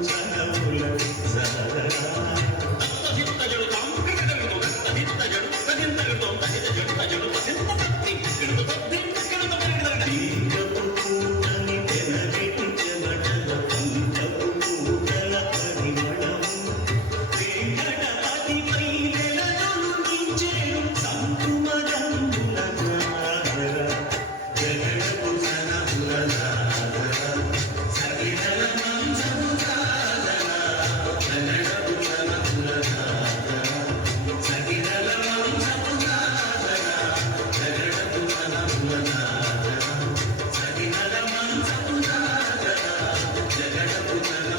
Thank you.